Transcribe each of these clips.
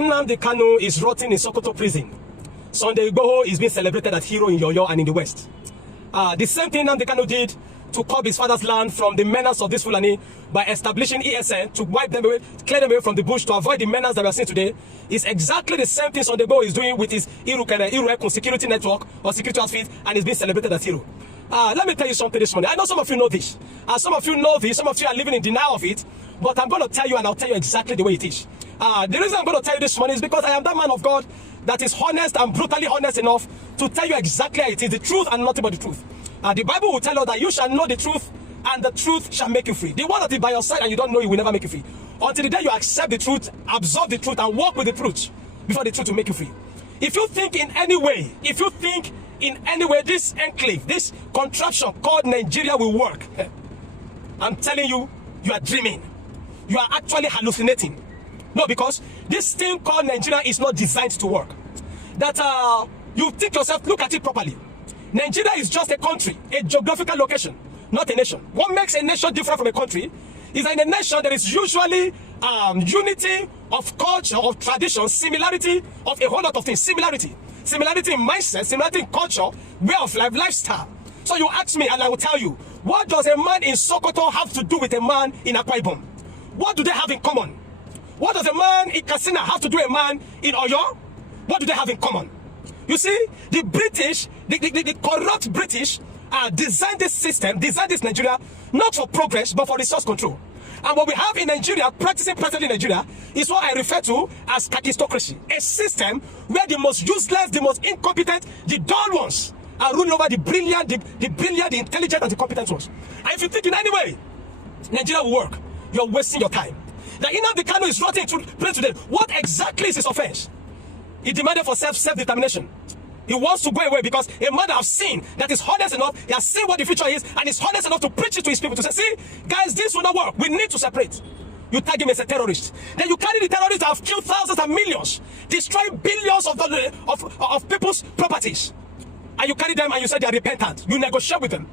Nnamdi Kanu is rotting in Sokoto prison. Sunday Igboho is being celebrated as hero in Yoyo and in the West. The same thing Nnamdi Kanu did to curb his father's land from the menace of this Fulani by establishing ESN to wipe them away, clear them away from the bush to avoid the menace that we are seeing today is exactly the same thing Sunday Igboho is doing with his Iruekun security network or security outfit, and is being celebrated as hero. Let me tell you something this morning. I know some of you know this. Some of you know this. Some of you are living in denial of it. But I'm going to tell you, and I'll tell you exactly the way it is. The reason I'm going to tell you this morning is because I am that man of God that is honest and brutally honest enough to tell you exactly how it is, the truth and nothing but the truth. The Bible will tell us that you shall know the truth, and the truth shall make you free. The one that is by your side and you don't know, it will never make you free. Until the day you accept the truth, absorb the truth, and walk with the truth before the truth will make you free. If you think in any way, this enclave, this contraption called Nigeria will work, I'm telling you, you are dreaming. You are actually hallucinating. No, because this thing called Nigeria is not designed to work. That you think yourself, look at it properly. Nigeria is just a country, a geographical location, not a nation. What makes a nation different from a country is that in a nation there is usually unity of culture, of tradition, similarity of a whole lot of things. Similarity in mindset, similarity in culture, way of life, lifestyle. So you ask me and I will tell you, what does a man in Sokoto have to do with a man in Akwa Ibom? What do they have in common? What does a man in Katsina have to do with a man in Oyo? What do they have in common? You see, the British, the corrupt British designed this system, designed this Nigeria, not for progress, but for resource control. And what we have in Nigeria, practicing presently in Nigeria, is what I refer to as kakistocracy. A system where the most useless, the most incompetent, the dull ones are ruling over the brilliant, the intelligent, and the competent ones. And if you think in any way Nigeria will work, you're wasting your time. The Nnamdi Kanu is rotting to pray today. What exactly is his offense? He demanded for self-determination. He wants to go away because a man has seen that is honest enough, he has seen what the future is, and is honest enough to preach it to his people, to say, see, guys, this will not work. We need to separate. You tag him as a terrorist. Then you carry the terrorists that have killed thousands and millions, destroyed billions of people's properties. And you carry them and you say they are repentant. You negotiate with them.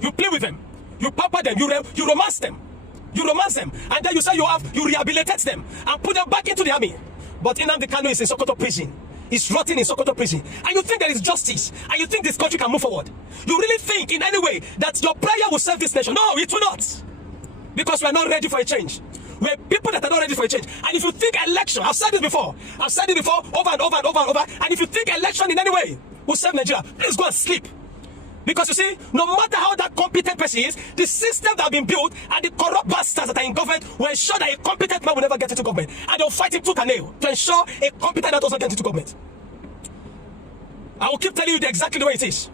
You play with them. You pamper them. You romance them. You romance them. And then you say you rehabilitate them and put them back into the army. But Nnamdi Kanu is in Sokoto prison. He's rotting in Sokoto prison. And you think there is justice. And you think this country can move forward. You really think in any way that your prayer will save this nation. No, it will not. Because we are not ready for a change. We're people that are not ready for a change. And if you think election, I've said it before over and over and over and over. And if you think election in any way will save Nigeria, please go and sleep. Because you see, no matter how that competent person is, the system that have been built and the corrupt bastards that are in government will ensure that a competent man will never get into government. And they'll fight him tooth and nail to ensure a competent man doesn't get into government. I will keep telling you exactly the way it is.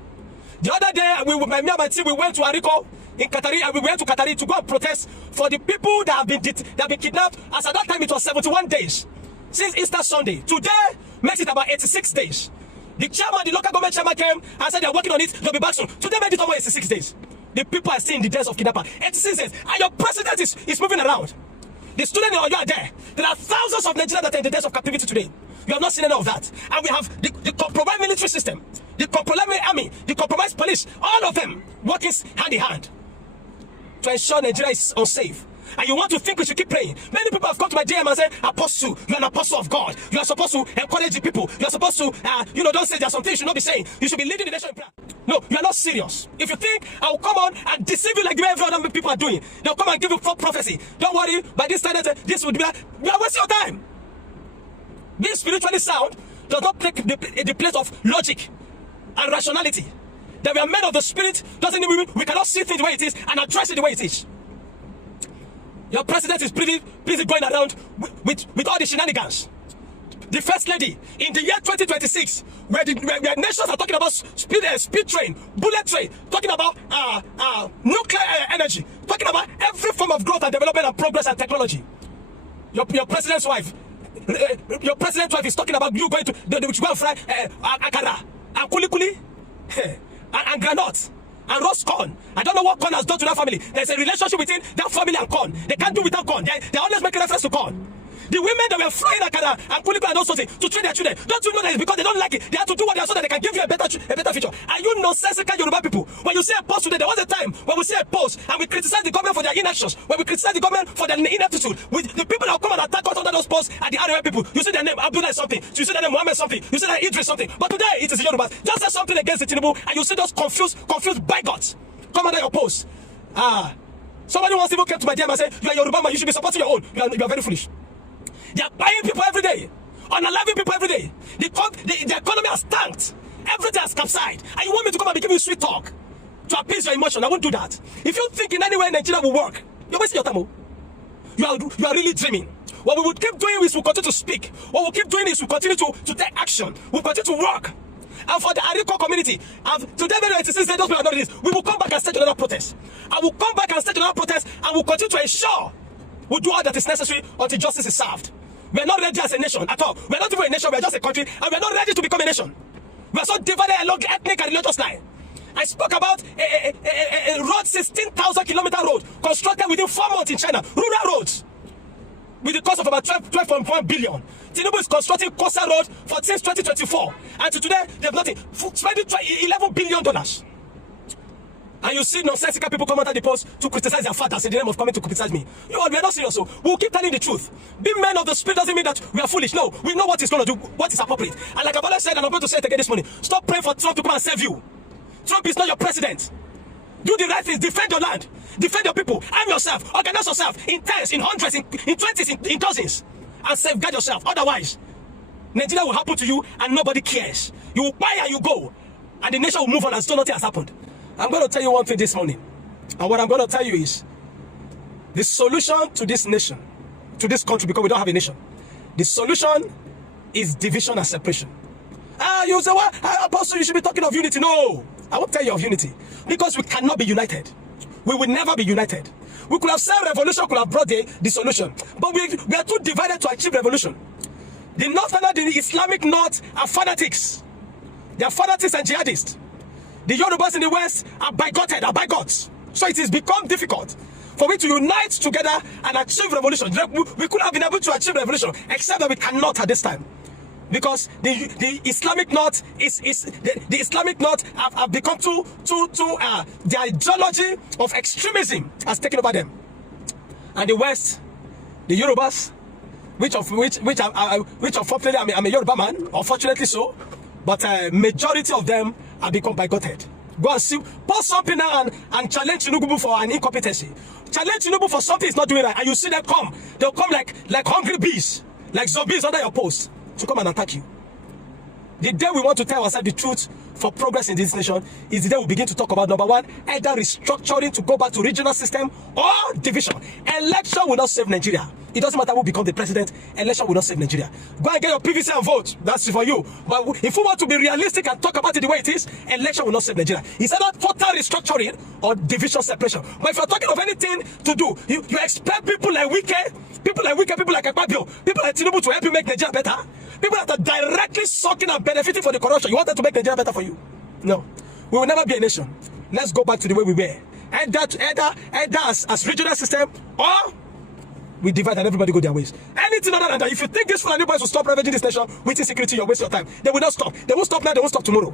The other day, me and my team, we went to Ariko in Katari, and we went to Katari to go and protest for the people that have been kidnapped. As at that time, it was 71 days since Easter Sunday. Today makes it about 86 days. The chairman, the local government chairman came and said they are working on it, they'll be back soon. Today made it almost 86 days. The people are still in the days of kidnapping. 86 days. And your president is moving around. The students in Oyo are there. There are thousands of Nigerians that are in the days of captivity today. You have not seen any of that. And we have the compromised military system, the compromised army, the compromised police, all of them working hand in hand to ensure Nigeria is unsafe. And you want to think we should keep praying. Many people have come to my DM and said, Apostle, you are an apostle of God. You are supposed to encourage the people. You are supposed to, don't say there are some things you should not be saying. You should be leading the nation in prayer. No, you are not serious. If you think I will come on and deceive you like the way every other people are doing, they'll come and give you prophecy. Don't worry, by this time, this would be like, you are wasting your time. Being spiritually sound does not take the place of logic and rationality. That we are men of the spirit doesn't mean we cannot see things the way it is and address it the way it is. Your president is busy going around with all the shenanigans. The first lady in the year 2026, where nations are talking about speed train, bullet train, talking about nuclear energy, talking about every form of growth and development and progress and technology. Your president's wife, is talking about you going to go and fry akara and kulikuli and granite and roast corn. I don't know what corn has done to that family. There's a relationship between that family and corn. They can't do without corn. They always make a reference to corn. The women that were flying akara and kuliko and those sorts to train their children. Don't you know that it's because they don't like it? They have to do what they are so that they can give you a better future. Are you nonsensical Yoruba people? When you see a post today, there was a time when we see a post and we criticize the government for their inactions, when we criticize the government for their ineptitude. With the people that come and attack us under those posts are the Arewa people. You see their name Abdullah something, you see their name Muhammad something, you see their Idris something. But today it is the Yorubas. Just say something against the Tinubu and you see those confused bigots come under your post. Somebody once even came to my DM and said, you are Yoruba man, you should be supporting your own. You are very foolish. They are buying people every day, unaliving people every day. The economy has tanked. Everything has capsized. And you want me to come and be giving you sweet talk to appease your emotion? I won't do that. If you think in any way Nigeria will work, you're wasting your time. You are really dreaming. What we will keep doing is we'll continue to speak. What we'll keep doing is we'll continue to take action. We'll continue to work. And for the Ariko community, today, very 86 days, those people are not this. We will come back and stage another protest. I will come back and stage another protest and we'll continue to ensure we'll do all that is necessary until justice is served. We are not ready as a nation at all. We are not even a nation, we are just a country, and we are not ready to become a nation. We are so divided along the ethnic and religious line. I spoke about a road, 16,000 kilometer road, constructed within 4 months in China, rural roads, with the cost of about 12.1 billion. Tinubu is constructing Coastal Road since 2024, and to today they have nothing, spending $11 billion. And you see nonsensical people come out of the post to criticize their fathers in the name of coming to criticize me. You know, we are not serious, so we'll keep telling the truth. Being men of the spirit doesn't mean that we are foolish. No, we know what is going to do, what is appropriate. And like I've always said, and I'm going to say it again this morning, stop praying for Trump to come and save you. Trump is not your president. Do the right things, defend your land, defend your people, arm yourself, organize yourself in tens, in hundreds, in 20s, in dozens, and safeguard yourself. Otherwise, Nigeria will happen to you and nobody cares. You will buy and you go, and the nation will move on as though nothing has happened. I'm going to tell you one thing this morning, and what I'm going to tell you is the solution to this nation, to this country, because we don't have a nation, the solution is division and separation. You say, well, Apostle, you should be talking of unity. No, I won't tell you of unity, because we cannot be united. We will never be united. We could have said revolution could have brought the solution, but we are too divided to achieve revolution. The Northerners, the Islamic North, are fanatics. They are fanatics and jihadists. The Yorubas in the West are bigoted, are bigots. So it has become difficult for we to unite together and achieve revolution. We could have been able to achieve revolution, except that we cannot at this time. Because the Islamic North the Islamic North have become the ideology of extremism has taken over them. And the West, the Yorubas, which unfortunately I'm a Yoruba man, unfortunately so, but majority of them have become bigoted. Go and see, post something now and challenge Tinubu for an incompetency. Challenge Tinubu for something he's not doing right, and you see them come. They'll come like hungry bees, like zombies under your post to come and attack you. The day we want to tell ourselves the truth for progress in this nation is the day we begin to talk about, number one, either restructuring to go back to regional system or division. Election will not save Nigeria. It doesn't matter who becomes the president, election will not save Nigeria. Go and get your PVC and vote. That's for you. But if we want to be realistic and talk about it the way it is, election will not save Nigeria. It's either total restructuring or division separation. But if you're talking of anything to do, you expect people like Wike, people like Akpabio, people like Tinubu to help you make Nigeria better. People that are directly sucking and benefiting from the corruption. You want them to make Nigeria better for you? No. We will never be a nation. Let's go back to the way we were. Either as regional system, or we divide and everybody go their ways. Anything other than that, if you think this Fulani boys will stop ravaging this nation with insecurity, you're wasting your time. They will not stop. They won't stop now, they won't stop tomorrow.